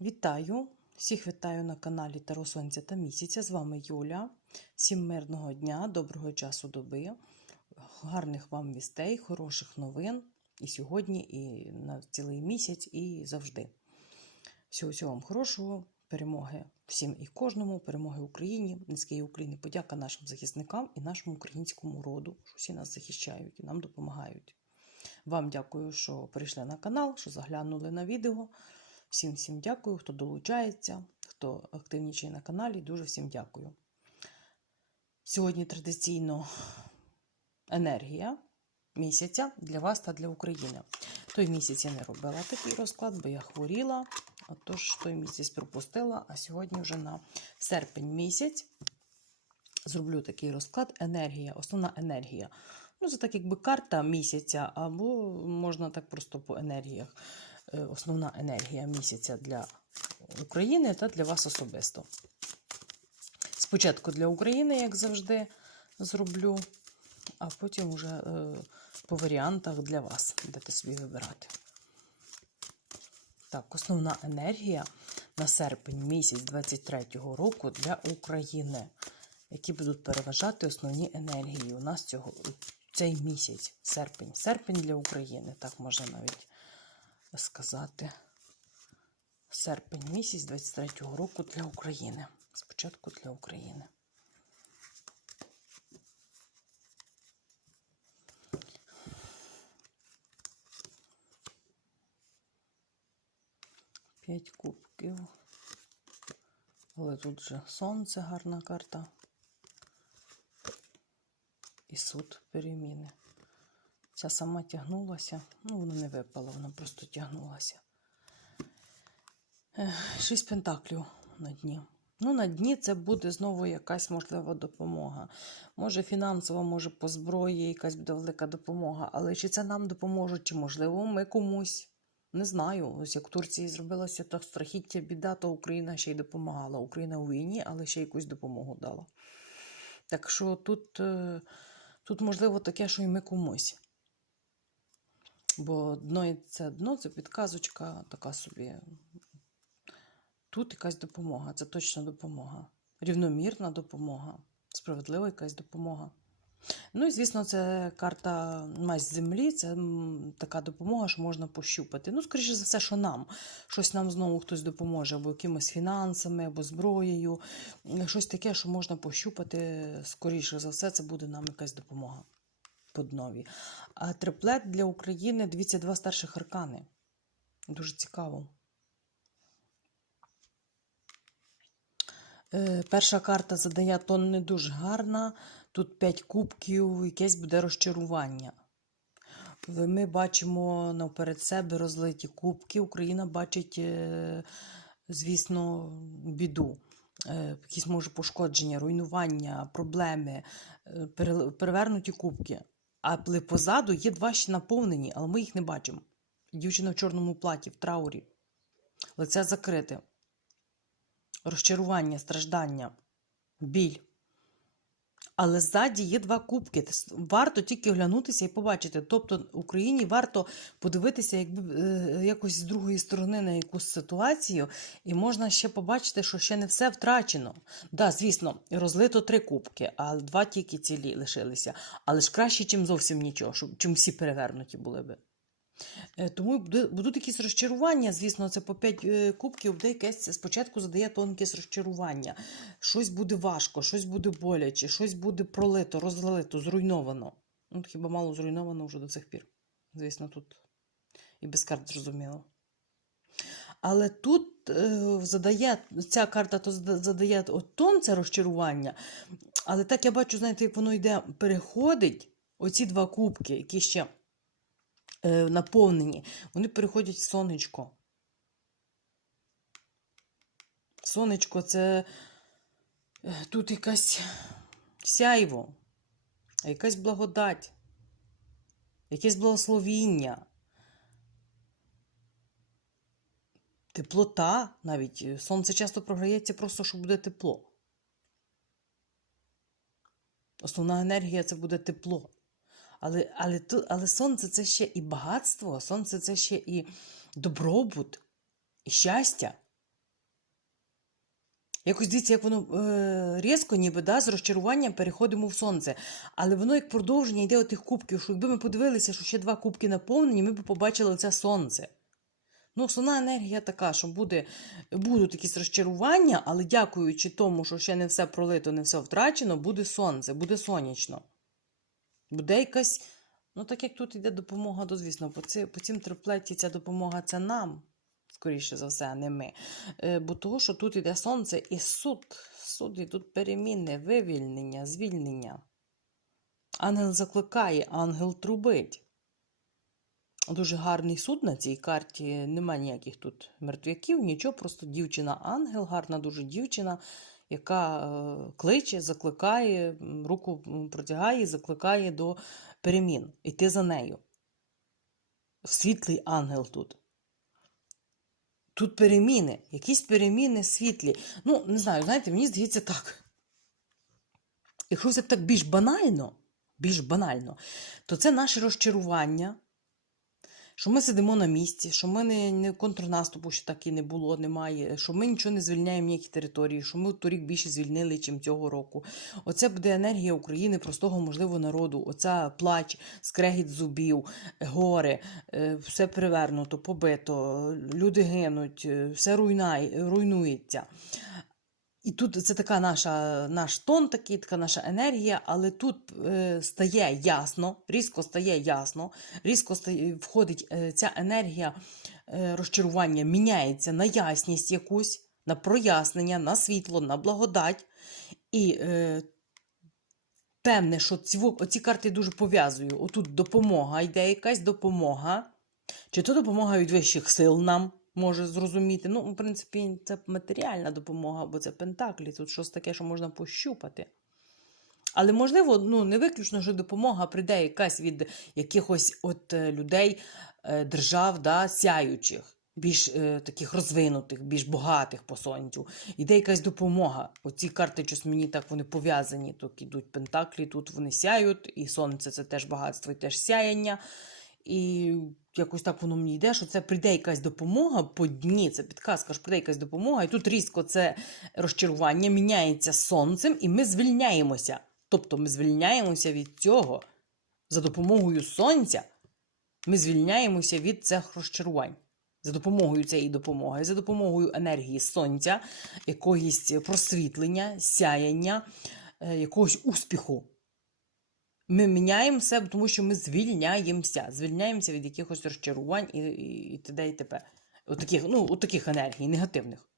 Вітаю! Всіх вітаю на каналі Таро Сонця та місяця. З вами Юля. Всім мирного дня, доброго часу доби, гарних вам вістей, хороших новин і сьогодні, і на цілий місяць, і завжди. Всього всього вам хорошого, перемоги всім і кожному, перемоги Україні, низької України, подяка нашим захисникам і нашому українському роду, що всі нас захищають і нам допомагають. Вам дякую, що прийшли на канал, що заглянули на відео. Всім всім дякую, хто долучається, хто активнічає на каналі. Дуже всім дякую. Сьогодні традиційно енергія місяця для вас та для України. Той місяць я не робила такий розклад, бо я хворіла. Отож, той місяць пропустила, а сьогодні вже на серпень місяць зроблю такий розклад. Енергія, основна енергія. Ну, це так якби карта місяця, або можна так просто по енергіях. Е, Основна енергія місяця для України та для вас особисто. Спочатку для України, як завжди, зроблю, а потім вже е, по варіантах для вас будете собі вибирати. Так, основна енергія на серпень місяць 23-го року для України, які будуть переважати основні енергії у нас цього, цей місяць, серпень. Серпень для України, так можна навіть сказати. Серпень місяць 23-го року для України. Спочатку для України. П'ять кубків. Але тут же сонце, гарна карта. І суд переміни. Ця сама тягнулася. Ну, вона не випала, вона просто тягнулася. Шість пентаклів на дні. Ну, на дні це буде знову якась можлива допомога. Може, фінансова, може, по зброї, якась буде велика допомога. Але чи це нам допоможе, чи можливо ми комусь? Не знаю. Ось як в Турції зробилося так страхіття біда, то Україна ще й допомагала. Україна у війні, але ще якусь допомогу дала. Так що тут, е, тут можливо таке, що і ми комусь. Бо дно це дно, це підказочка така собі. Тут якась допомога, це точно допомога. Рівномірна допомога, справедлива якась допомога. Ну і, звісно, це карта мазь землі, це така допомога, що можна пощупати. Ну, скоріше за все, що нам. Щось нам знову хтось допоможе, або якимись фінансами, або зброєю. Щось таке, що можна пощупати. Скоріше за все, це буде нам якась допомога по. А триплет для України, дивіться, два старших аркани. Дуже цікаво. Е, Перша карта задає тон не дуже гарна. Тут 5 кубків, якесь буде розчарування. Ми бачимо навперед себе розлиті кубки. Україна бачить, е, звісно, біду. Е, Якісь може пошкодження, руйнування, проблеми, перевернуті кубки. Але позаду є два ще наповнені, але ми їх не бачимо. Дівчина в чорному платі, в траурі. Лице закрите. Розчарування, страждання, біль. Але ззаді є два кубки. Варто тільки оглянутися і побачити. Тобто Україні варто подивитися якби, е, якось з другої сторони на якусь ситуацію, і можна ще побачити, що ще не все втрачено. Да, звісно, розлито три кубки, а два тільки цілі лишилися. Але ж краще, чим зовсім нічого, щоб чим всі перевернуті були би. Е, Тому будуть якісь розчарування, звісно, це по 5 кубків, буде якесь спочатку задає тонке розчарування. Щось буде важко, щось буде боляче, щось буде пролито, розлито, зруйновано. Ну, хіба мало зруйновано вже до цих пір. Звісно, тут і без карт зрозуміло. Але тут е, задає, ця карта то задає от тон це розчарування. Але так я бачу, знаєте, як воно йде, переходить, оці два кубки, які ще е, наповнені, вони переходять в сонечко. Сонечко це е, тут якась сяйво, якась благодать, якесь благословіння. Теплота навіть. е, Сонце часто програється просто, що буде тепло. Основна енергія це буде тепло. Але, але, але сонце це ще і багатство, сонце це ще і добробут, і щастя. Якось дивіться, як воно е, різко, ніби да, з розчаруванням переходимо в сонце. Але воно як продовження йде отих кубків, що якби ми подивилися, що ще два кубки наповнені, ми б побачили це сонце. Ну, основна енергія така, що буде, будуть якісь розчарування, але дякуючи тому, що ще не все пролито, не все втрачено, буде сонце, буде сонячно. Буде якась, ну так як тут йде допомога, то звісно, по, ці, по цим триплеті ця допомога це нам, скоріше за все, а не ми. Е, бо того, що тут йде сонце і суд, суд, і тут переміни, вивільнення, звільнення. Ангел закликає, ангел трубить. Дуже гарний суд на цій карті. Нема ніяких тут мертвяків, нічого, просто дівчина-ангел, гарна дуже дівчина, яка е, кличе, закликає, руку протягає, закликає до перемін. Іти за нею. Світлий ангел тут. Тут переміни, якісь переміни світлі. Ну, не знаю, знаєте, мені здається так. Якщо це так більш банально, більш банально, то це наше розчарування, що ми сидимо на місці, що ми не, не контрнаступу ще так і не було, немає, що ми нічого не звільняємо ніякі території, що ми торік більше звільнили, ніж цього року. Оце буде енергія України, простого, можливо, народу. Оця плач, скрегіт зубів, горе, е, все привернуто, побито, люди гинуть, е, все руйнай, руйнується. І тут це така наша, наш тон, такий, така наша енергія, але тут е, стає ясно, різко стає ясно, різко стає, входить е, ця енергія е, розчарування, міняється на ясність якусь, на прояснення, на світло, на благодать. І е, певне, що ці, оці карти дуже пов'язую. Отут допомога, йде якась допомога. Чи то допомога від вищих сил нам може зрозуміти? Ну, в принципі, це матеріальна допомога, бо це пентаклі, тут щось таке, що можна пощупати. Але можливо, ну не виключно, що допомога прийде якась від якихось от е, людей, е, держав, да, сяючих, більш е, таких розвинутих, більш багатих по сонцю. Іде якась допомога. Оці карти щось мені так вони пов'язані. Тут ідуть пентаклі, тут вони сяють, і сонце це теж багатство і теж сяяння. І якось так воно мені йде, що це прийде якась допомога по дні, це підказка, що прийде якась допомога, і тут різко це розчарування міняється сонцем, і ми звільняємося. Тобто ми звільняємося від цього за допомогою сонця. Ми звільняємося від цих розчарувань. За допомогою цієї допомоги, за допомогою енергії сонця, якогось просвітлення, сяяння, е, якогось успіху. Ми міняємо себе, тому що ми звільняємося. Звільняємося від якихось розчарувань і, і, і т.д. і т.п. От таких, ну, от таких енергій, негативних.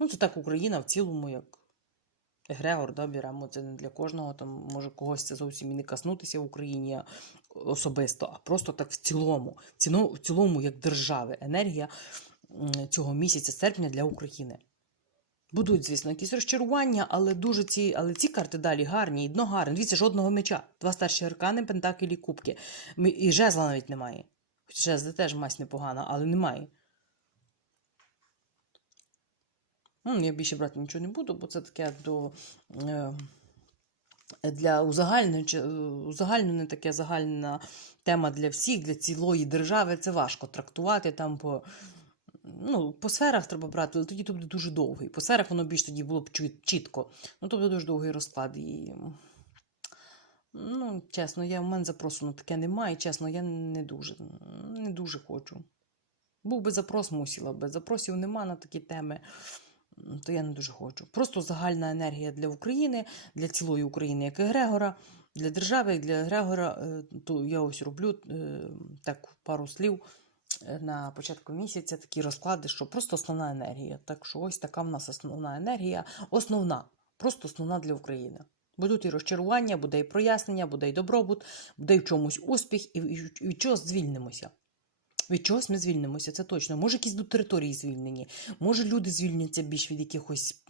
Ну, це так Україна в цілому, як Егрегор, да, беремо. Це не для кожного, там може когось це зовсім і не коснутися в Україні особисто, а просто так в цілому, в цілому, як держави, енергія цього місяця серпня для України. Будуть, звісно, якісь розчарування, але дуже ці, але ці карти далі гарні, і дно гарне. Дивіться, жодного меча. Два старші аркани, пентаклі, кубки. І жезла навіть немає. Хоч жезли теж мазь непогана, але немає. Ну, я більше брати нічого не буду, бо це таке до. Е, для узагальнення, таке загальна тема для всіх, для цілої держави. Це важко трактувати там по. Ну, по сферах треба брати, але тоді то буде дуже довгий. По сферах воно більш тоді було б чітко. Ну, то буде дуже довгий розклад. І... Ну, чесно, я, в мене запросу на таке немає. Чесно, я не дуже, не дуже хочу. Був би запрос, мусила би. Запросів нема на такі теми, то я не дуже хочу. Просто загальна енергія для України, для цілої України, як Егрегора, для держави, як для Егрегора, е, то я ось роблю е, так пару слів на початку місяця такі розклади, що просто основна енергія. Так що ось така в нас основна енергія, основна, просто основна для України. Будуть і розчарування, буде і прояснення, буде і добробут, буде і в чомусь успіх, і від- чогось звільнимося. Від чогось ми звільнимося, це точно. Може, якісь до території звільнені, може, люди звільняться більш від якихось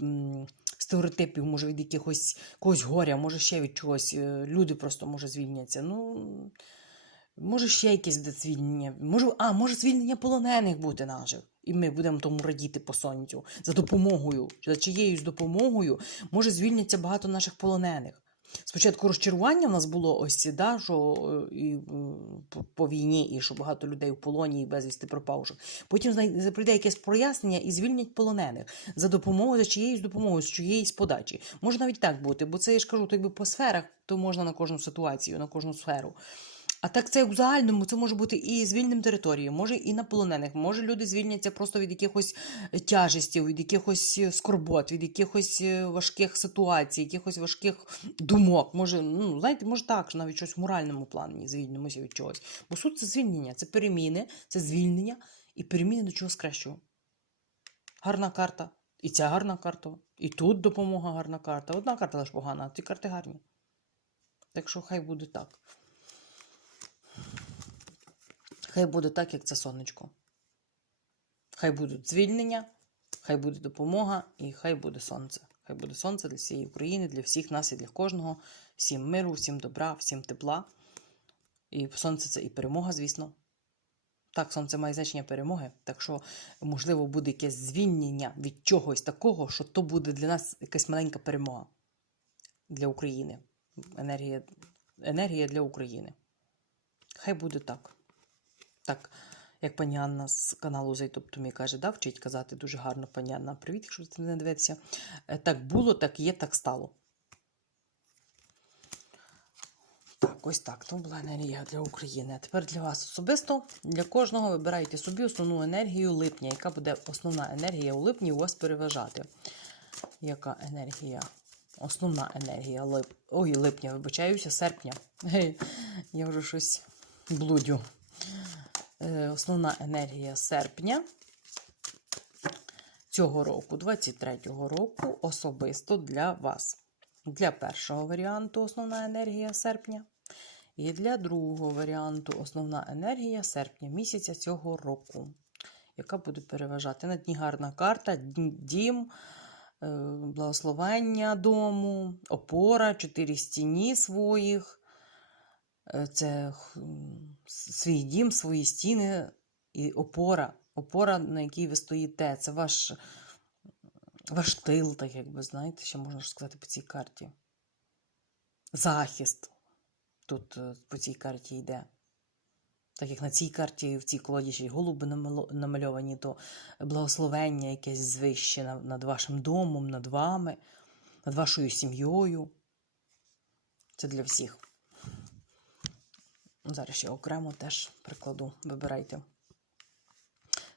стереотипів, може, від якихось когось горя, може ще від чогось. е, Люди просто може звільняться. Ну, може, ще якесь буде звільнення. Може, а, може звільнення полонених бути наших. І ми будемо тому радіти по сонцю за допомогою, за чиєюсь допомогою може звільняться багато наших полонених. Спочатку розчарування в нас було ось да, що е, і, е, по- війні, і що багато людей в полоні і безвісти пропавших. Потім прийде якесь прояснення і звільнять полонених за допомогою, за чиєюсь допомогою, з чиєїсь подачі. Може навіть так бути, бо це я ж кажу, то якби по сферах, то можна на кожну ситуацію, на кожну сферу. А так це як в загальному, це може бути і звільненим територією, може і на полонених. Може люди звільняться просто від якихось е, тяжестів, від якихось е, скорбот, від якихось е, важких ситуацій, якихось важких думок. Може, ну знаєте, може так, навіть щось в моральному плані звільнимося від чогось. Бо суть це звільнення, це переміни, це звільнення і переміни до чогось кращого. Гарна карта. І ця гарна карта, і тут допомога гарна карта. Одна карта лише погана, а ті карти гарні. Так що хай буде так. Хай буде так, як це сонечко. Хай будуть звільнення, хай буде допомога і хай буде сонце. Хай буде сонце для всієї України, для всіх нас і для кожного. Всім миру, всім добра, всім тепла. І сонце це і перемога, звісно. Так, сонце має значення перемоги. Так що, можливо, буде якесь звільнення від чогось такого, що то буде для нас якась маленька перемога для України. Енергія, енергія для України. Хай буде так. Так, як пані Анна з каналу Зайтоптомі каже, да, вчить казати дуже гарно пані Анна. Привіт, якщо ти не дивишся. Е, Так було, так є, так стало. Так, ось так. То була енергія для України. А тепер для вас особисто, для кожного вибирайте собі основну енергію липня. Яка буде основна енергія у липні у вас переважати? Яка енергія? Основна енергія лип... Ой, липня, вибачаюся, серпня. Я вже щось блудю. Е, Основна енергія серпня цього року, 23-го року, особисто для вас. Для першого варіанту основна енергія серпня. І для другого варіанту основна енергія серпня місяця цього року, яка буде переважати на дні гарна карта, дім, е, благословення дому, опора, чотири стіні своїх. Е, Це свій дім, свої стіни і опора. Опора, на якій ви стоїте. Це ваш, ваш тил, так якби знаєте, що можна сказати по цій карті. Захист тут е, по цій карті йде. Так як на цій карті в цій колоді ще й голуби намальовані, то благословення якесь звище над вашим домом, над вами, над вашою сім'єю. Це для всіх. Зараз ще окремо теж прикладу. Вибирайте.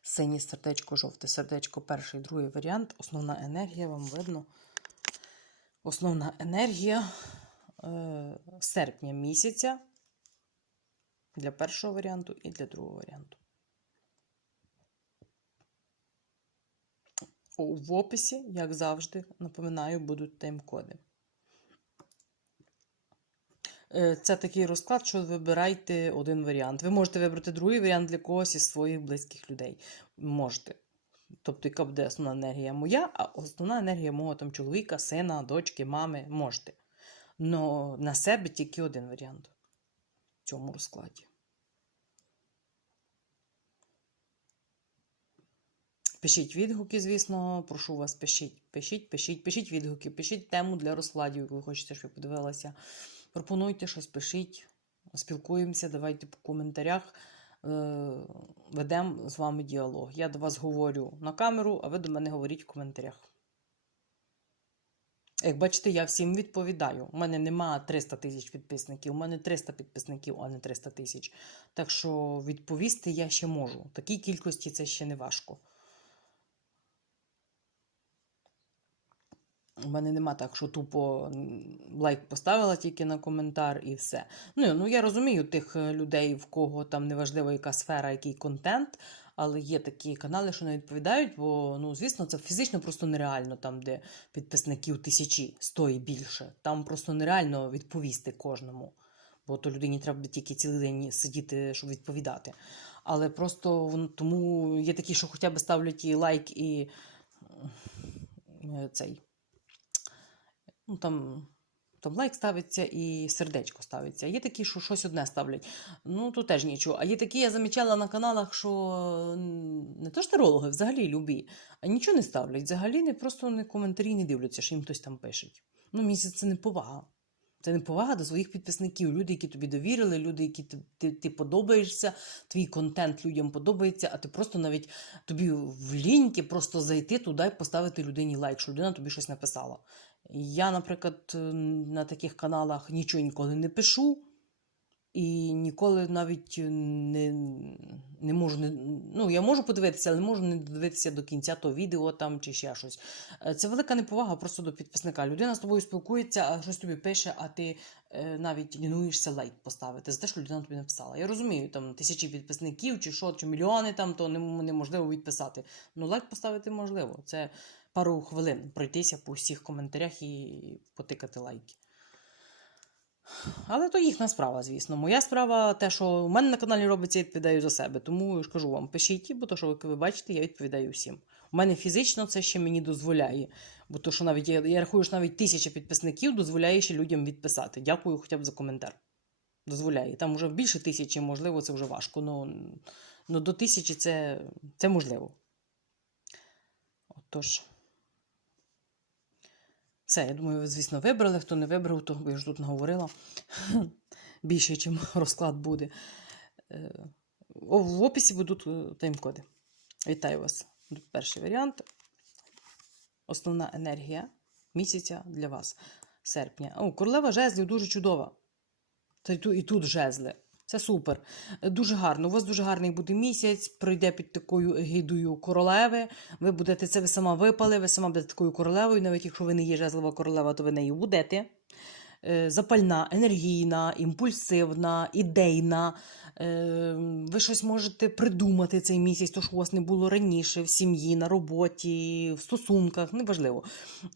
Синє сердечко, жовте сердечко, перший, другий варіант. Основна енергія, вам видно. Основна енергія е, серпня місяця для першого варіанту і для другого варіанту. В описі, як завжди, напоминаю, будуть тайм-коди. Е, Це такий розклад, що вибирайте один варіант. Ви можете вибрати другий варіант для когось із своїх близьких людей. Можете. Тобто, яка буде основна енергія моя, а основна енергія мого там чоловіка, сина, дочки, мами можете. Но на себе тільки один варіант в цьому розкладі. Пишіть відгуки, звісно, прошу вас, пишіть, пишіть, пишіть, пишіть відгуки, пишіть тему для розкладів, яку ви хочете, щоб я подивилася. Пропонуйте щось, пишіть, спілкуємося, давайте по коментарях. Е, ведемо з вами діалог. Я до вас говорю на камеру, а ви до мене говоріть в коментарях. Як бачите, я всім відповідаю. У мене нема 300 тисяч підписників, у мене 300 підписників, а не 300 тисяч. Так що відповісти я ще можу. Такій кількості це ще не важко. У мене нема так, що тупо лайк поставила тільки на коментар і все. Ну, ну я розумію тих е, людей, в кого там неважливо, яка сфера, який контент, але є такі канали, що не відповідають, бо, ну, звісно, це фізично просто нереально, там, де підписників тисячі, сто і більше. Там просто нереально відповісти кожному. Бо то людині треба тільки цілий день сидіти, щоб відповідати. Але просто тому є такі, що хоча б ставлять і лайк, і е, цей ну, там, там лайк ставиться і сердечко ставиться. Є такі, що щось одне ставлять. Ну, то теж нічого. А є такі, я замічала на каналах, що не то ж тарологи, взагалі любі, а нічого не ставлять. Взагалі не просто не коментарі не дивляться, що їм хтось там пише. Ну, здається, це не повага. Це не повага до своїх підписників. Люди, які тобі довірили, люди, які ти, ти, ти подобаєшся, твій контент людям подобається, а ти просто навіть тобі в ліньки просто зайти туди і поставити людині лайк, що людина тобі щось написала. Я, наприклад, на таких каналах нічого ніколи не пишу. І ніколи навіть не, не можу не, ну, я можу подивитися, але не можу не дивитися до кінця то відео там чи ще щось. Е, Це велика неповага просто до підписника. Людина з тобою спілкується, а щось тобі пише, а ти е, навіть лінуєшся лайк поставити за те, що людина тобі написала. Я розумію, там тисячі підписників чи що, чи мільйони там, то неможливо відписати. Ну, лайк поставити можливо. Це пару хвилин пройтися по всіх коментарях і потикати лайки. Але то їхня справа, звісно. Моя справа, те, що у мене на каналі робиться, я відповідаю за себе. Тому я ж кажу вам, пишіть, бо то, що ви бачите, я відповідаю всім. У мене фізично це ще мені дозволяє. Бо то, що навіть я, я рахую, що навіть тисяча підписників дозволяє ще людям відписати. Дякую хоча б за коментар. Дозволяє. Там вже більше тисячі, можливо, це вже важко. Ну, ну до тисячі це, це можливо. Отож. Все, я думаю, ви, звісно, вибрали. Хто не вибрав, то я ж тут наговорила. Більше, ніж розклад буде. Е, В описі будуть е, тайм-коди. Вітаю вас. Перший варіант. Основна енергія місяця для вас. Серпня. О, королева жезлів дуже чудова. Та й тут жезли. Це супер. Дуже гарно. У вас дуже гарний буде місяць, пройде під такою гідою королеви. Ви будете це ви сама випали, ви сама будете такою королевою. Навіть якщо ви не є жезлова королева, то ви нею будете. Е, Запальна, енергійна, імпульсивна, ідейна. Е, Ви щось можете придумати цей місяць, то що у вас не було раніше в сім'ї, на роботі, в стосунках, неважливо.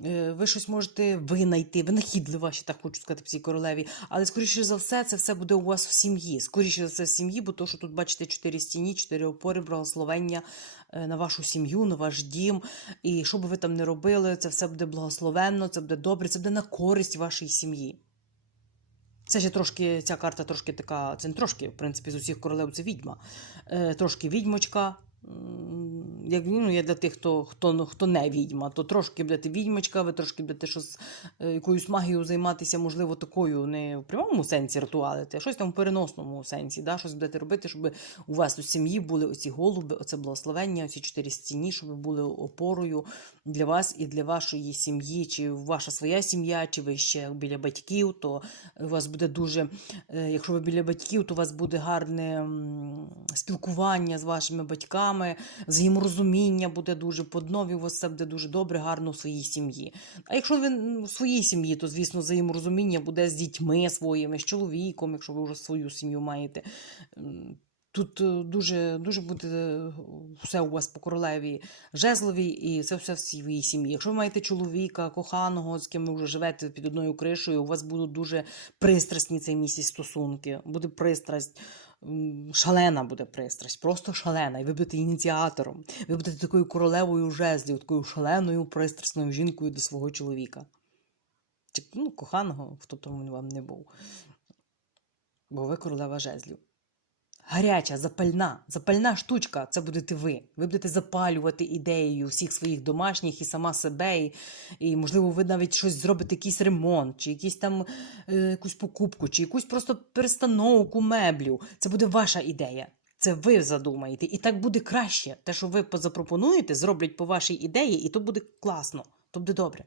Е, Ви щось можете винайти, винахідлива, ще так хочу сказати, цій королеві. Але, скоріше за все, це все буде у вас в сім'ї. Скоріше за все, в сім'ї, бо то, що тут бачите чотири стіні, чотири опори, благословення на вашу сім'ю, на ваш дім. І що би ви там не робили, це все буде благословенно, це буде добре, це буде на користь вашій сім'ї. Це ще трошки, ця карта трошки така, це не трошки, в принципі, з усіх королев це відьма. Е, трошки відьмочка. Як, ну, я для тих, хто, хто, ну, хто не відьма, то трошки будете відьмочка, ви трошки будете щось, е, якоюсь магією займатися, можливо, такою не в прямому сенсі ритуалити, а щось там в переносному сенсі. Да? Щось будете робити, щоб у вас у сім'ї були оці голуби, оце благословення, оці чотири стіні, щоб були опорою для вас і для вашої сім'ї, чи ваша своя сім'я, чи ви ще біля батьків, то у вас буде дуже, е, якщо ви біля батьків, то у вас буде гарне спілкування з вашими батьками, взаєморозуміння буде дуже по у вас все буде дуже добре, гарно в своїй сім'ї. А якщо ви в своїй сім'ї, то звісно взаєморозуміння буде з дітьми своїми, з чоловіком, якщо ви вже свою сім'ю маєте. Тут е, дуже, дуже буде е, все у вас по королеві жезлові, і це все в своїй сім'ї. Якщо ви маєте чоловіка, коханого, з ким ви вже живете під одною кришею, у вас будуть дуже пристрасні цей місяць стосунки. Буде пристрасть, шалена буде пристрасть, просто шалена. І ви будете ініціатором. Ви будете такою королевою жезлів, такою шаленою пристрасною жінкою до свого чоловіка. Чи ну, коханого, хто там він вам не був. Бо ви королева жезлів. Гаряча, запальна, запальна штучка це будете ви. Ви будете запалювати ідеєю всіх своїх домашніх і сама себе. І, і можливо, ви навіть щось зробите, якийсь ремонт, чи якийсь там е, якусь покупку, чи якусь просто перестановку меблів. Це буде ваша ідея. Це ви задумаєте. І так буде краще. Те, що ви позапропонуєте, зроблять по вашій ідеї, і то буде класно, то буде добре.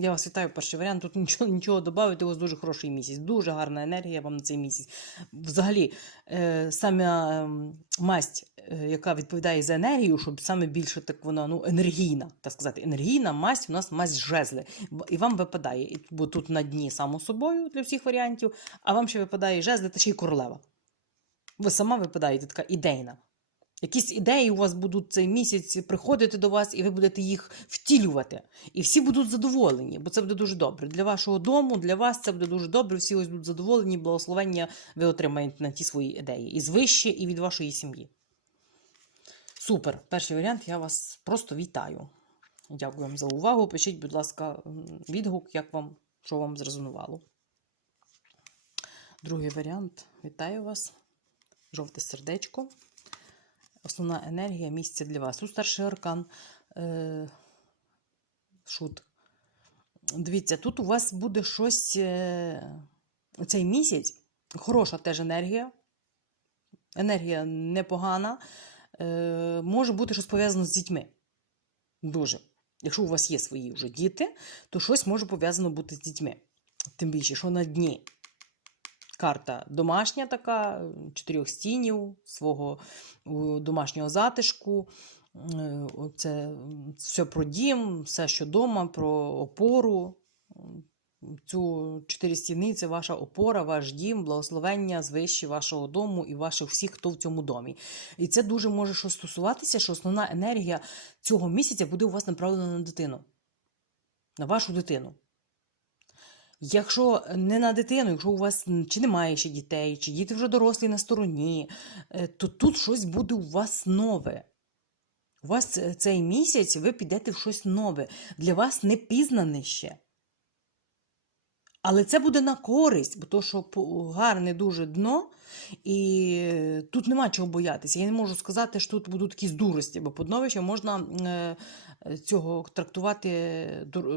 Я вас вітаю, перший варіант. Тут нічого, нічого додати, у вас дуже хороший місяць. Дуже гарна енергія вам на цей місяць. Взагалі, е, саме ем, масть, е, яка відповідає за енергію, щоб саме більше так вона ну, енергійна, так сказати, енергійна масть у нас масть жезли. І вам випадає, бо тут на дні само собою для всіх варіантів, а вам ще випадає жезли та ще й королева. Ви сама випадаєте така ідейна. Якісь ідеї у вас будуть цей місяць приходити до вас, і ви будете їх втілювати. І всі будуть задоволені, бо це буде дуже добре. Для вашого дому, для вас це буде дуже добре. Всі ось будуть задоволені, благословення ви отримаєте на ті свої ідеї. І звище, і від вашої сім'ї. Супер. Перший варіант. Я вас просто вітаю. Дякую вам за увагу. Пишіть, будь ласка, відгук, як вам, що вам зрезонувало. Другий варіант. Вітаю вас. Жовте сердечко. Основна енергія місця для вас. Тут старший аркан. Е, шут. Дивіться, тут у вас буде щось е, цей місяць, хороша теж енергія. Енергія непогана. Е, може бути щось пов'язано з дітьми. Дуже. Якщо у вас є свої вже діти, то щось може пов'язано бути з дітьми. Тим більше, що на дні карта домашня така, чотирьох стінів, свого домашнього затишку. Е, Це все про дім, все, що вдома, про опору. Цю чотири стіни це ваша опора, ваш дім, благословення звищі вашого дому і ваших всіх, хто в цьому домі. І це дуже може що стосуватися, що основна енергія цього місяця буде у вас направлена на дитину, на вашу дитину. Якщо не на дитину, якщо у вас чи немає ще дітей, чи діти вже дорослі на стороні, е, то тут щось буде у вас нове. У вас е, цей місяць ви підете в щось нове. Для вас не пізнане ще. Але це буде на користь, бо то, що гарне дуже дно, і тут нема чого боятися. Я не можу сказати, що тут будуть якісь дурості, бо подновище можна е, цього трактувати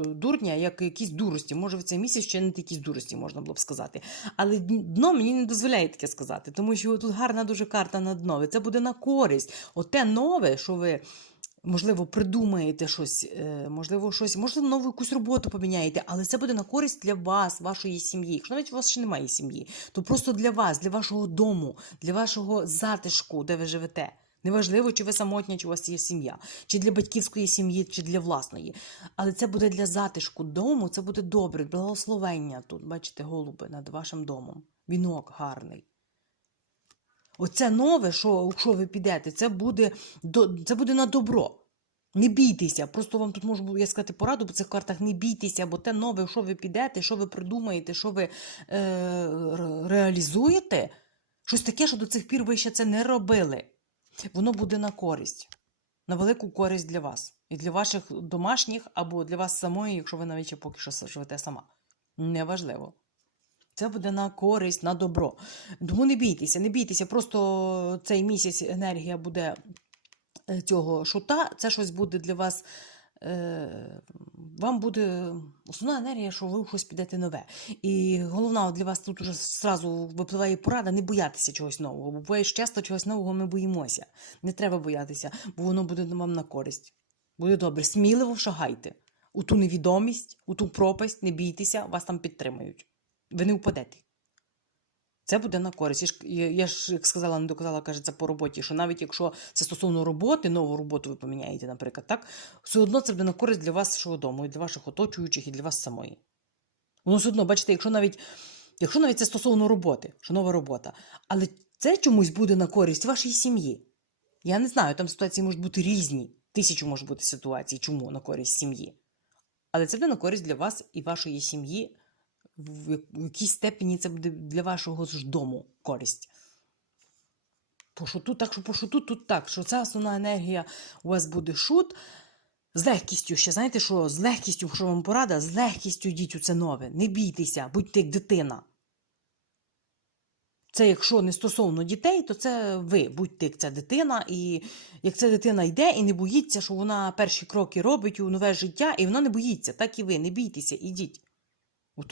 дурня як якісь дурості. Може, в цей місяць ще не якісь дурості можна було б сказати. Але дно мені не дозволяє таке сказати, тому що тут гарна дуже карта на дно. Це буде на користь. Оте нове, що ви. Можливо, придумаєте щось, е, можливо, щось, можливо, нову якусь роботу поміняєте, але це буде на користь для вас, вашої сім'ї. Якщо навіть у вас ще немає сім'ї, то просто для вас, для вашого дому, для вашого затишку, де ви живете. Неважливо, чи ви самотня, чи у вас є сім'я, чи для батьківської сім'ї, чи для власної. Але це буде для затишку дому, це буде добре, благословення тут. Бачите, голуби над вашим домом. Вінок гарний. Оце нове, що, що ви підете, це буде, це буде на добро. Не бійтеся. Просто вам тут можу я сказати пораду по цих картах. Не бійтеся, бо те нове, що ви підете, що ви придумаєте, що ви е, реалізуєте, щось таке, що до цих пір ви ще це не робили. Воно буде на користь, на велику користь для вас. І для ваших домашніх, або для вас самої, якщо ви навіть поки що живете сама. Неважливо. Це буде на користь, на добро. Тому не бійтеся, не бійтеся. Просто цей місяць енергія буде е, цього шута. Це щось буде для вас. е, Вам буде основна енергія, що ви щось підете нове. І головна для вас тут уже зразу випливає порада не боятися чогось нового. Бо буває, часто чогось нового ми боїмося. Не треба боятися, бо воно буде вам на користь. Буде добре. Сміливо шагайте у ту невідомість, у ту пропасть, не бійтеся, вас там підтримають. Ви не впадете. Це буде на користь. Я ж, я, ж як сказала, не доказала, каже, це по роботі, що навіть якщо це стосовно роботи, нову роботу ви поміняєте, наприклад, так, все одно це буде на користь для вашого дому, і для ваших оточуючих, і для вас самої. Воно все одно, бачите, якщо навіть, якщо навіть це стосовно роботи, що нова робота, але це чомусь буде на користь вашій сім'ї. Я не знаю, там ситуації можуть бути різні. Тисячу може бути ситуацій, чому на користь сім'ї. Але це буде на користь для вас і вашої сім'ї в як- якійсь степені це буде для вашого ж дому користь. По шуту, так що по шуту тут так, що ця основна енергія у вас буде шут. З легкістю ще, знаєте що, з легкістю, що вам порада, з легкістю йдіть у це нове. Не бійтеся, будьте як дитина. Це якщо не стосовно дітей, то це ви будьте як ця дитина, і як ця дитина йде і не боїться, що вона перші кроки робить у нове життя, і вона не боїться, так і ви, не бійтеся, ідіть у.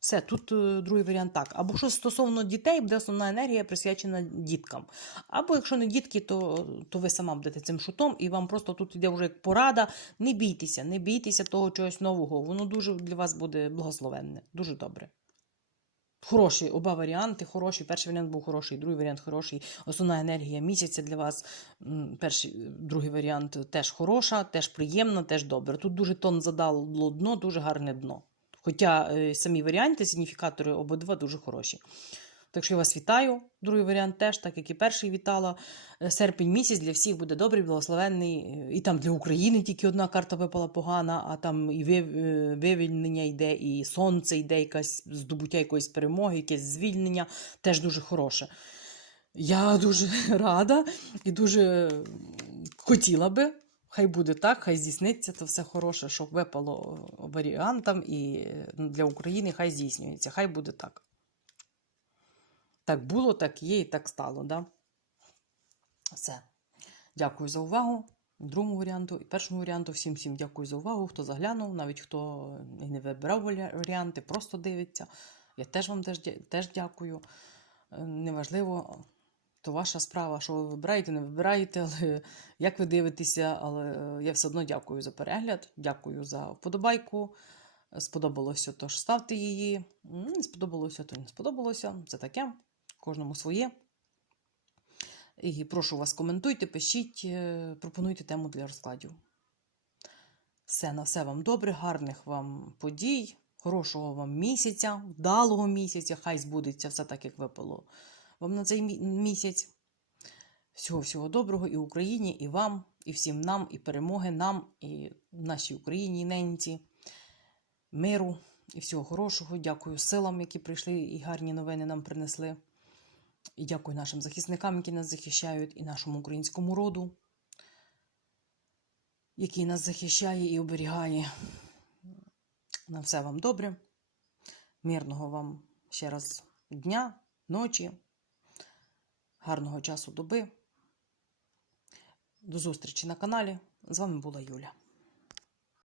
Все, тут е, другий варіант так. Або що стосовно дітей, буде основна енергія присвячена діткам. Або якщо не дітки, то, то ви сама будете цим шутом, і вам просто тут йде вже як порада. Не бійтеся, не бійтеся того чогось нового. Воно дуже для вас буде благословенне. Дуже добре. Хороші оба варіанти, хороші. Перший варіант був хороший, другий варіант хороший. Основна енергія місяця для вас. Перший, другий варіант теж хороша, теж приємна, теж добре. Тут дуже тон задало дно, дуже гарне дно. Хоча е, самі варіанти, сигніфікатори обидва дуже хороші. Так що я вас вітаю. Другий варіант теж, так як і перший вітала. Е, Серпень місяць для всіх буде добрий, благословенний. Е, І там для України тільки одна карта випала погана, а там і вивільнення йде, і сонце йде, якась здобуття якоїсь перемоги, якесь звільнення, теж дуже хороше. Я дуже рада і дуже хотіла би. Хай буде так, хай здійсниться це все хороше, щоб випало е, варіантам і е, для України хай здійснюється. Хай буде так. Так було, так є і так стало, да? Все. Дякую за увагу. другому варіанту і першому варіанту. Всім всім дякую за увагу, хто заглянув, навіть хто не вибирав варіанти, просто дивиться. Я теж вам теж, теж дякую. Е, Неважливо, то ваша справа, що ви вибираєте, не вибираєте, але як ви дивитеся, але е, я все одно дякую за перегляд, дякую за вподобайку. Сподобалося, тож ставте її. Не сподобалося, то не сподобалося. Це таке. Кожному своє. І прошу вас, коментуйте, пишіть, е, пропонуйте тему для розкладів. Все на все вам добре, гарних вам подій, хорошого вам місяця, вдалого місяця. Хай збудеться все так, як випало вам на цей місяць. Всього всього доброго і Україні, і вам, і всім нам, і перемоги нам, і нашій Україні, і ненці, миру і всього хорошого. Дякую силам, які прийшли і гарні новини нам принесли. І дякую нашим захисникам, які нас захищають, і нашому українському роду, який нас захищає і оберігає. На все вам добре. Мирного вам ще раз дня, ночі, гарного часу доби. До зустрічі на каналі. З вами була Юля.